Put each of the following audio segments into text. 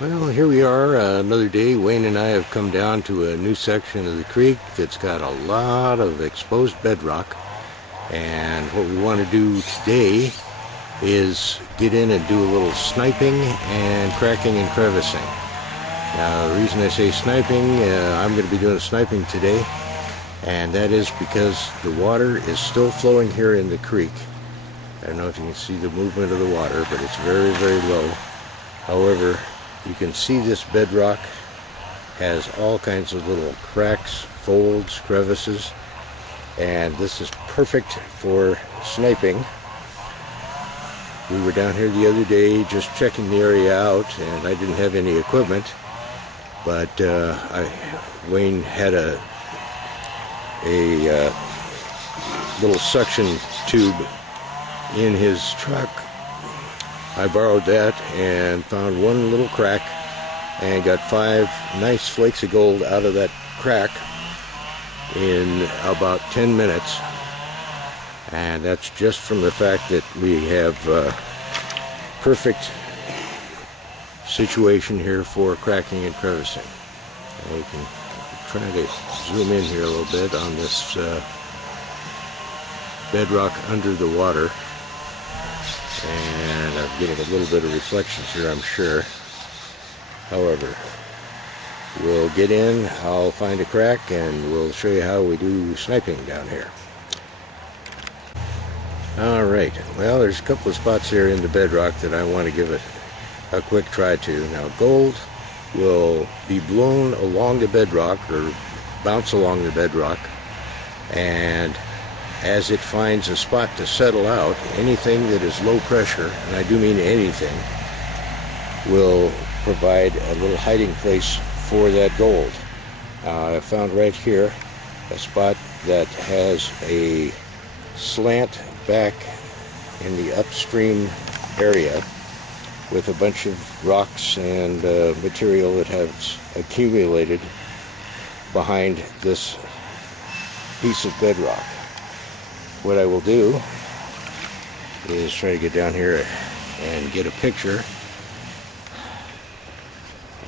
Well, here we are, another day. Wayne and I have come down to a new section of the creek that's got a lot of exposed bedrock. And what we want to do today is get in and do a little sniping and cracking and crevicing. Now, the reason I say sniping, I'm going to be doing sniping today, and that is because the water is still flowing here in the creek. I don't know if you can see the movement of the water, but it's very, very low. However, you can see this bedrock has all kinds of little cracks, folds, crevices, and this is perfect for sniping. We were down here the other day just checking the area out, and I didn't have any equipment, but Wayne had a little suction tube in his truck. I borrowed that and found one little crack and got 5 nice flakes of gold out of that crack in about 10 minutes. And that's just from the fact that we have perfect situation here for cracking and crevicing. And we can try to zoom in here a little bit on this bedrock under the water. And I'm getting a little bit of reflections here, I'm sure. However, we'll get in, I'll find a crack, and we'll show you how we do sniping down here. Alright, well, there's a couple of spots here in the bedrock that I want to give it a quick try to. Now, gold will be blown along the bedrock, or bounce along the bedrock, and as it finds a spot to settle out, anything that is low pressure, and I do mean anything, will provide a little hiding place for that gold. I found right here a spot that has a slant back in the upstream area with a bunch of rocks and material that has accumulated behind this piece of bedrock. What I will do is try to get down here and get a picture,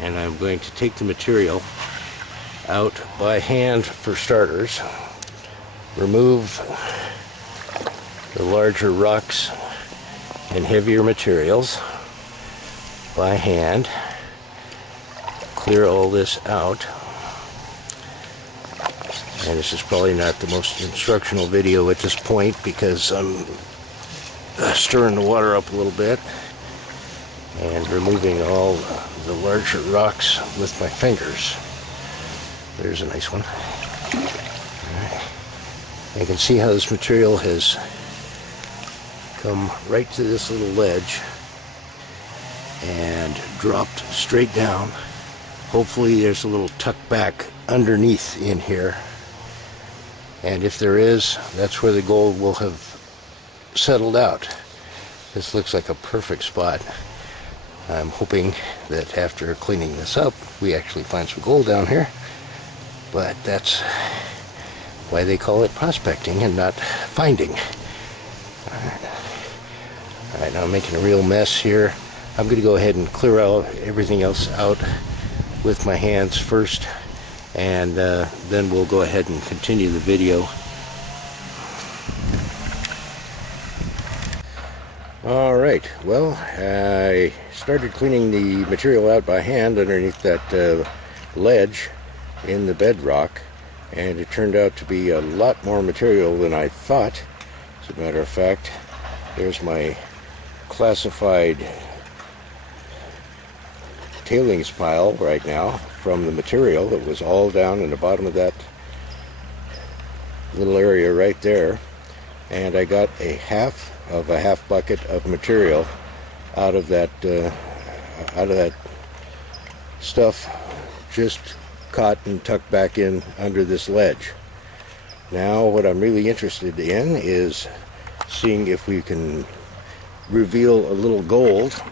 and I'm going to take the material out by hand for starters, remove the larger rocks and heavier materials by hand, clear all this out. And this is probably not the most instructional video at this point because I'm stirring the water up a little bit and removing all the larger rocks with my fingers. There's a nice one. Alright. You can see how this material has come right to this little ledge and dropped straight down. Hopefully there's a little tuck back underneath in here. And if there is, that's where the gold will have settled out. This looks like a perfect spot. I'm hoping that after cleaning this up, we actually find some gold down here. But that's why they call it prospecting and not finding. Alright, now I'm making a real mess here. I'm going to go ahead and clear out everything else out with my hands first. And then we'll go ahead and continue the video. Alright, well, I started cleaning the material out by hand underneath that ledge in the bedrock, and it turned out to be a lot more material than I thought. As a matter of fact, there's my classified tailings pile right now from the material that was all down in the bottom of that little area right there, and I got a half bucket of material out of that stuff just caught and tucked back in under this ledge. Now what I'm really interested in is seeing if we can reveal a little gold,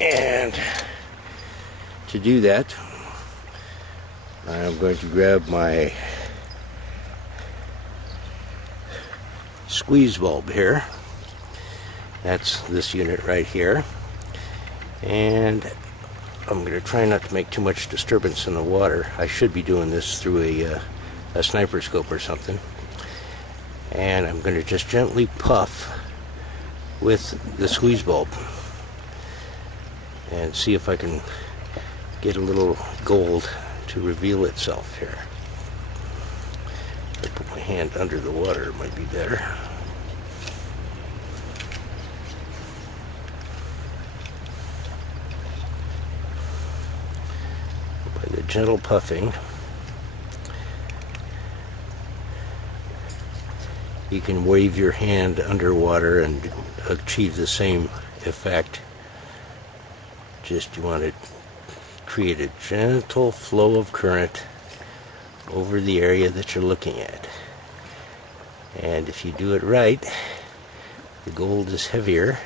and to do that I'm going to grab my squeeze bulb here. That's this unit right here, and I'm going to try not to make too much disturbance in the water. I should be doing this through a sniper scope or something. And I'm going to just gently puff with the squeeze bulb and see if I can get a little gold to reveal itself here. If I put my hand under the water, it might be better. By the gentle puffing, you can wave your hand underwater and achieve the same effect. Just you want to create a gentle flow of current over the area that you're looking at. And if you do it right, the gold is heavier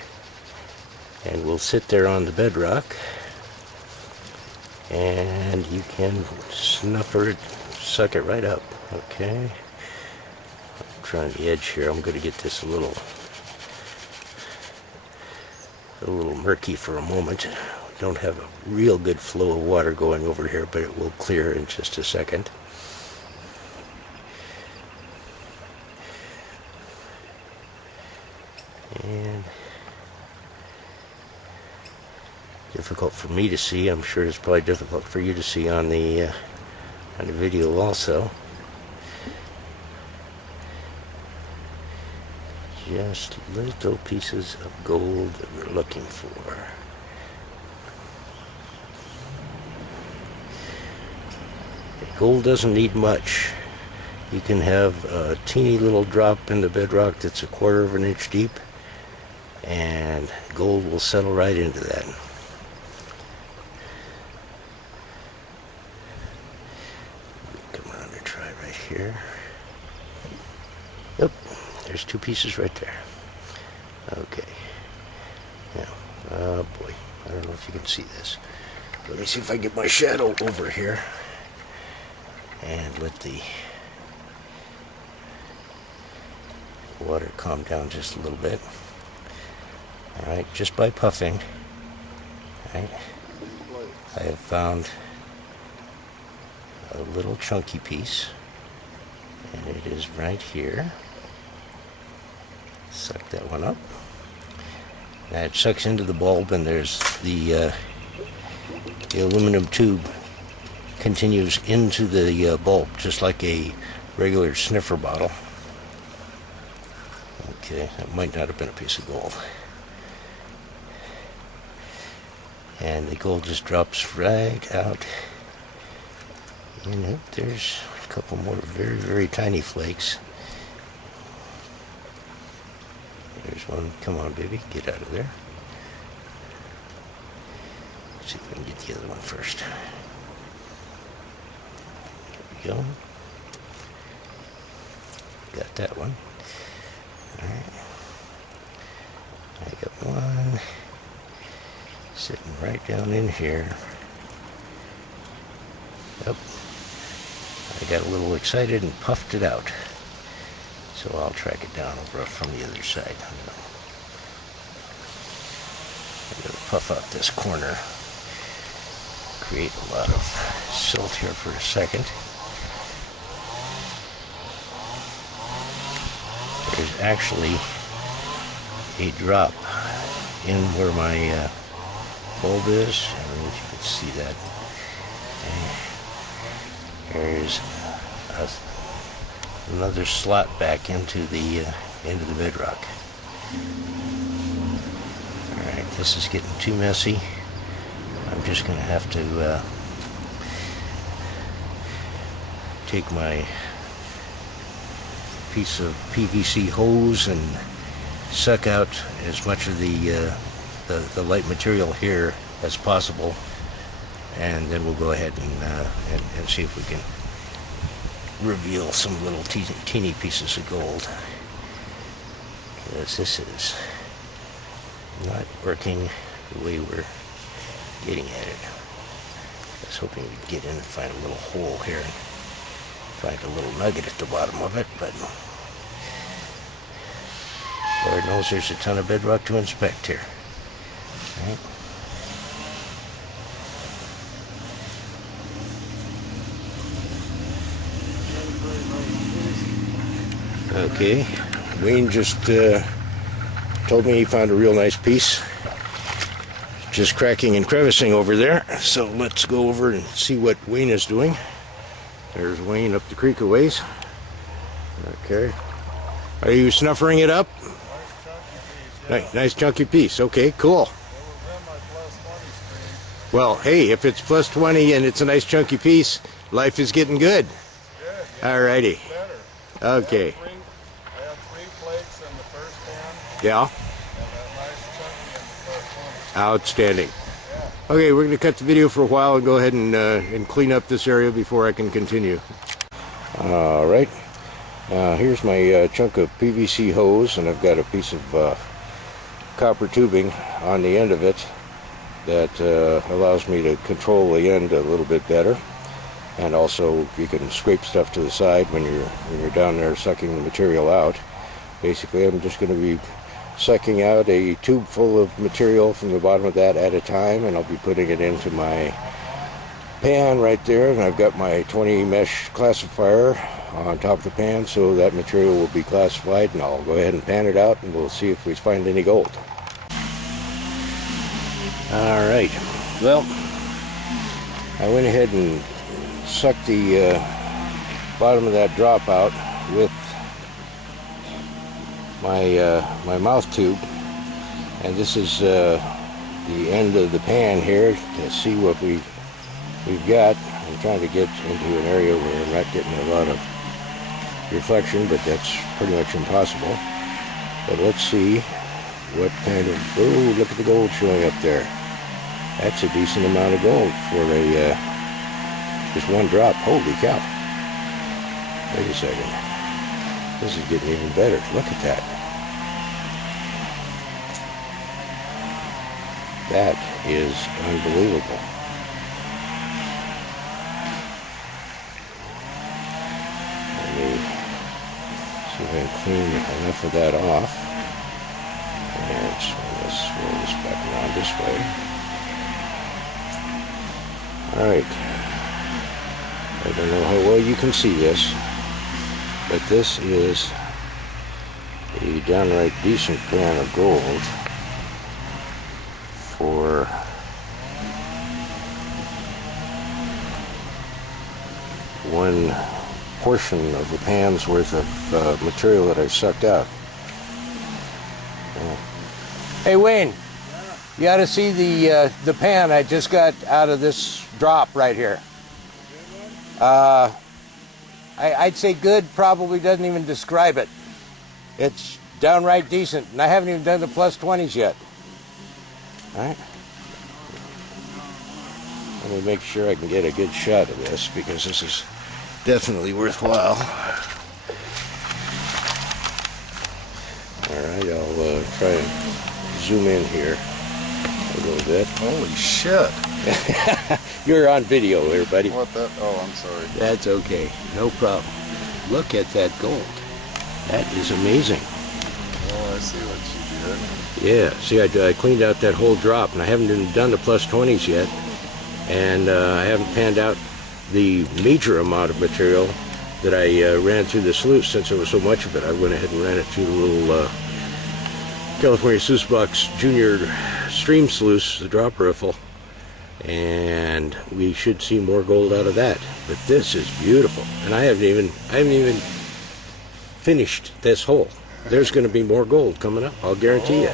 and will sit there on the bedrock, and you can suck it right up. Okay, I'm trying the edge here. I'm going to get this a little murky for a moment. Don't have a real good flow of water going over here, but it will clear in just a second. And difficult for me to see. I'm sure it's probably difficult for you to see on the video also. Just little pieces of gold that we're looking for. Gold doesn't need much. You can have a teeny little drop in the bedrock that's 1/4 of an inch deep, and gold will settle right into that. Come around and try right here. Yep, there's 2 pieces right there. Okay. Now, oh boy, I don't know if you can see this. Let me see if I get my shadow over here and let the water calm down just a little bit. Alright, just by puffing, right, I have found a little chunky piece, and it is right here. Suck that one up. Now it sucks into the bulb, and there's the aluminum tube continues into the bulb, just like a regular sniffer bottle. Okay, that might not have been a piece of gold. And the gold just drops right out. And there's a couple more very, very tiny flakes. There's one. Come on, baby, get out of there. Let's see if we can get the other one first. There we go. Got that one. Alright. I got one sitting right down in here. Yep. I got a little excited and puffed it out. So I'll track it down over from the other side. I'm going to puff out this corner. Create a lot of silt here for a second. There's actually a drop in where my bulb is. I don't know if you can see that. There's another slot back into the bedrock. Alright, this is getting too messy. I'm just going to have to take my piece of PVC hose and suck out as much of the light material here as possible, and then we'll go ahead and see if we can reveal some little teeny pieces of gold, because this is not working the way we're getting at it. I was hoping we'd get in and find a little hole here and find a little nugget at the bottom of it, but Lord knows there's a ton of bedrock to inspect here. Right. Okay, Wayne just told me he found a real nice piece. Just cracking and crevicing over there. So let's go over and see what Wayne is doing. There's Wayne up the creek a ways. Okay. Are you snuffering it up? Nice chunky piece. Okay, cool. Well, hey, if it's plus 20 and it's a nice chunky piece, life is getting good. Alrighty. Okay. I had 3 flakes in the first pan. Yeah. And that nice chunky in the plus 20. Outstanding. Okay, we're going to cut the video for a while and go ahead and clean up this area before I can continue. All right. Here's my chunk of PVC hose, and I've got a piece of copper tubing on the end of it that allows me to control the end a little bit better. And also you can scrape stuff to the side when you're down there sucking the material out. Basically, I'm just going to be sucking out a tube full of material from the bottom of that at a time, and I'll be putting it into my pan right there, and I've got my 20 mesh classifier on top of the pan, so that material will be classified, and I'll go ahead and pan it out and we'll see if we find any gold. Alright, well, I went ahead and sucked the bottom of that drop out with my mouth tube, and this is the end of the pan here to see what we've got. I'm trying to get into an area where I'm not getting a lot of reflection, but that's pretty much impossible. But let's see what kind of, oh, look at the gold showing up there. That's a decent amount of gold for a just one drop. Holy cow. Wait a second. This is getting even better. Look at that. That is unbelievable. Let me see if I can clean enough of that off. And let's roll this back around this way. Alright. I don't know how well you can see this, but this is a downright decent pan of gold for one portion of the pan's worth of material that I sucked out. Hey Wayne, you ought to see the pan I just got out of this drop right here. I'd say good probably doesn't even describe it. It's downright decent, and I haven't even done the plus 20s yet. All right. Let me make sure I can get a good shot of this, because this is definitely worthwhile. All right, I'll try and zoom in here a little bit. Holy shit. You're on video here, buddy. What that? Oh, I'm sorry. That's okay. No problem. Look at that gold. That is amazing. Oh, I see what you did. Yeah. See, I cleaned out that whole drop, and I haven't even done the plus 20s yet. And I haven't panned out the major amount of material that I ran through the sluice. Since there was so much of it, I went ahead and ran it through the little California Sluice Box Junior Stream Sluice, the drop riffle. And we should see more gold out of that. But this is beautiful, and I haven't even finished this hole. There's going to be more gold coming up, I'll guarantee you.